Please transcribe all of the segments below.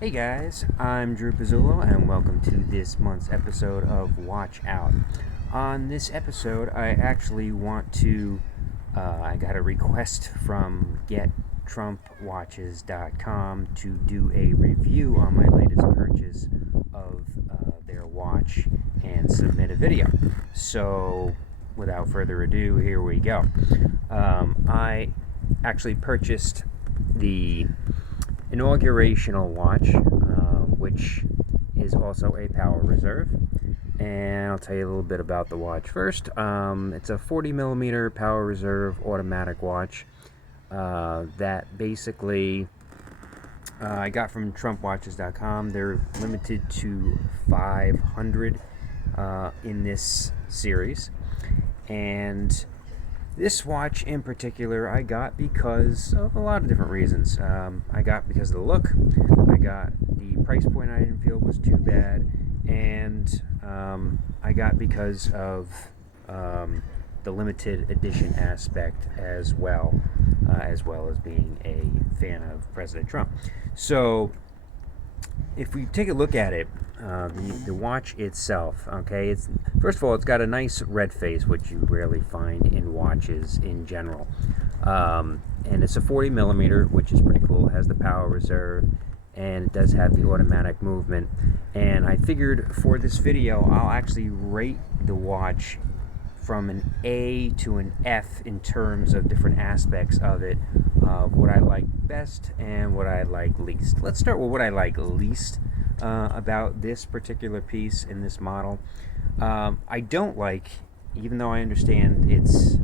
Hey guys, I'm Drew Pizzulo and welcome to this month's episode of Watch Out. On this episode, I actually want to, I got a request from GetTrumpWatches.com to do a review on my latest purchase of their watch and submit a video. So, without further ado, here we go. I actually purchased the Inaugurational watch, which is also a Power Reserve, and I'll tell you a little bit about the watch first. It's a 40mm Power Reserve automatic watch that basically I got from TrumpWatches.com. They're limited to 500 in this series, and this watch in particular I got because of a lot of different reasons. I got because of the look, I got the price point I didn't feel was too bad, and I got because of the limited edition aspect as well as being a fan of President Trump. So if we take a look at it, the watch itself, okay, it's first of all, it's got a nice red face, which you rarely find in watches in general, and it's a 40mm, which is pretty cool. It has the Power Reserve, and it does have the automatic movement. And I figured for this video, I'll actually rate the watch from an A to an F in terms of different aspects of it, what I like best and what I like least. Let's start with what I like least about this particular piece in this model. I don't like, even though I understand it's,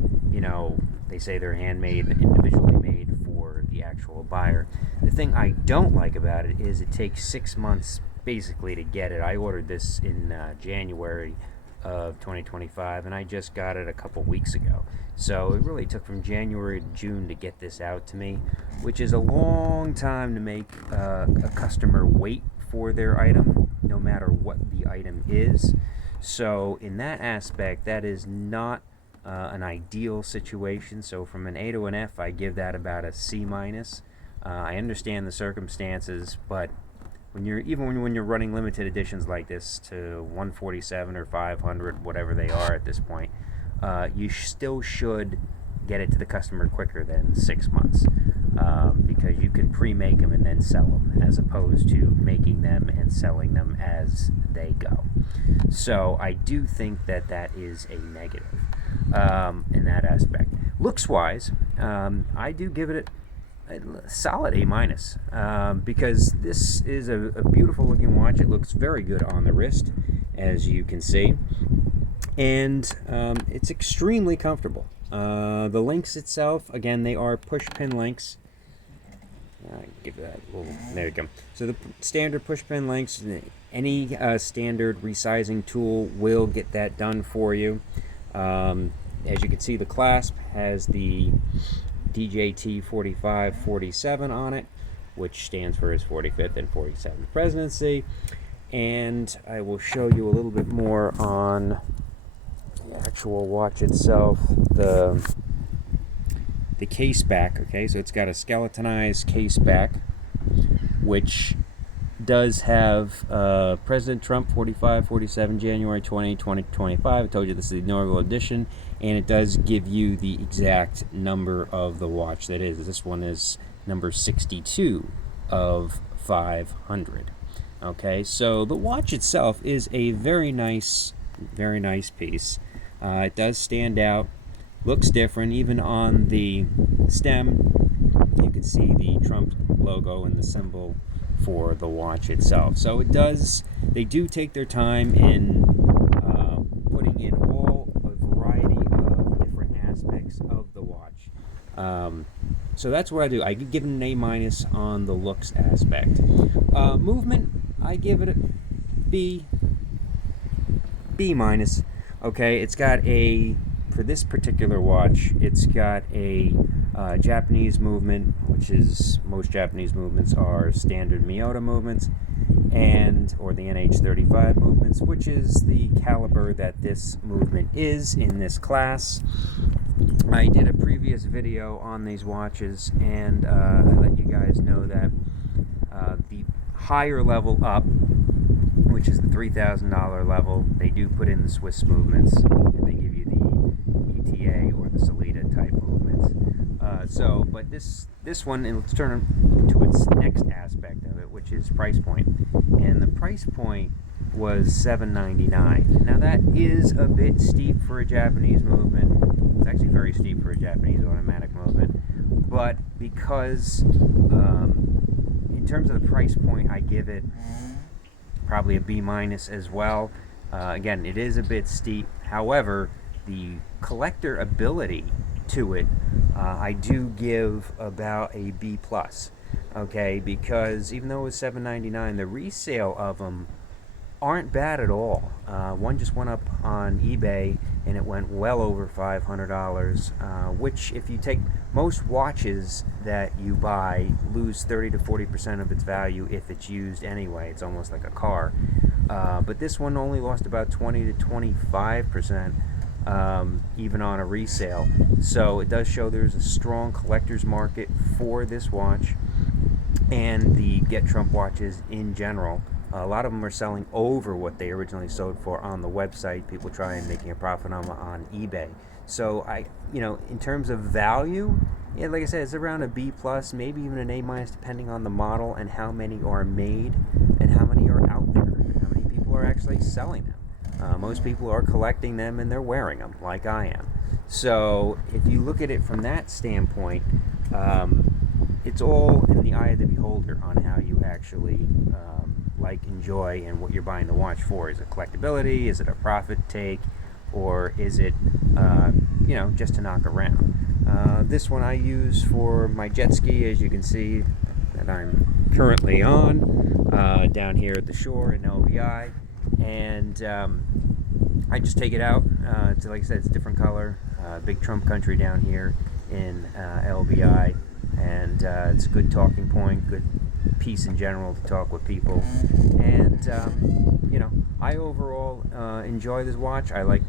they say they're handmade, individually made for the actual buyer. The thing I don't like about it is it takes 6 months basically to get it. I ordered this in January of 2025, and I just got it a couple weeks ago. So it really took from January to June to get this out to me, which is a long time to make a customer wait for their item, no matter what the item is. So in that aspect, that is not an ideal situation. So from an A to an F, I give that about a C minus. I understand the circumstances, but when you're running limited editions like this to 147 or 500, whatever they are at this point, you still should get it to the customer quicker than 6 months, because you can pre-make them and then sell them, as opposed to making them and selling them as they go. So I do think that that is a negative in that aspect. Looks wise, I do give it a solid A minus, because this is a beautiful looking watch. It looks very good on the wrist, as you can see, and it's extremely comfortable. The links itself, again, they are push pin links. Give that a little, there you go. So the standard push pin links, any standard resizing tool will get that done for you. As you can see, the clasp has the DJT 4547 on it, which stands for his 45th and 47th presidency. And I will show you a little bit more on the actual watch itself. The case back, okay, so it's got a skeletonized case back, which does have President Trump 45-47 January 2025. I told you this is the inaugural edition, and it does give you the exact number of the watch that is. This one is number 62 of 500. Okay, so the watch itself is a very nice piece. It does stand out, looks different. Even on the stem, you can see the Trump logo and the symbol for the watch itself. So they do take their time in putting in all a variety of different aspects of the watch. So that's what I do. I give it an A minus on the looks aspect. Movement, I give it a B minus. Okay, it's got for this particular watch, it's got a Japanese movement, which is, most Japanese movements are standard Miyota movements, or the NH35 movements, which is the caliber that this movement is in this class. I did a previous video on these watches, and I let you guys know that the higher level up, which is the $3,000 level, they do put in the Swiss movements, and they give you the ETA or the Salida type movements. But this one, and let's turn to its next aspect of it, which is price point. And the price point was $7.99. Now that is a bit steep for a Japanese movement. It's actually very steep for a Japanese automatic movement. But because, in terms of the price point, I give it probably a B- as well. Again, it is a bit steep. However, the collector ability to it, I do give about a B+. Okay, because even though it was $7.99, the resale of them aren't bad at all. One just went up on eBay and it went well over $500, which if you take most watches that you buy lose 30 to 40% of its value if it's used anyway. It's almost like a car. But this one only lost about 20 to 25%, even on a resale. So it does show there's a strong collector's market for this watch and the Get Trump watches in general. A lot of them are selling over what they originally sold for on the website. People try and making a profit on eBay. So in terms of value, yeah, like I said, it's around a B+, maybe even an A-, depending on the model and how many are made and how many are out there and how many people are actually selling them. Most people are collecting them and they're wearing them, like I am. So if you look at it from that standpoint, it's all in the eye of the beholder on how you actually enjoy, and what you're buying the watch for. Is it collectability? Is it a profit take? Or is it, just to knock around? This one I use for my jet ski, as you can see, that I'm currently on, down here at the shore in LBI. And I just take it out. It's, like I said, it's a different color. Big Trump country down here in LBI. And it's a good talking point, good piece in general to talk with people. And I overall enjoy this watch. I like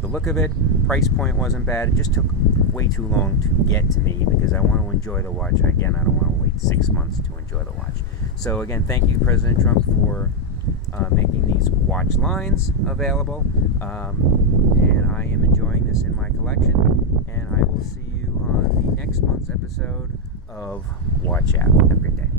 the look of it. Price point wasn't bad. It just took way too long to get to me because I want to enjoy the watch. Again, I don't want to wait 6 months to enjoy the watch. So again, thank you, President Trump, for making these watch lines available. And I am enjoying this in my collection. And I will see you on the next month's episode of Watch Out. Have a great day.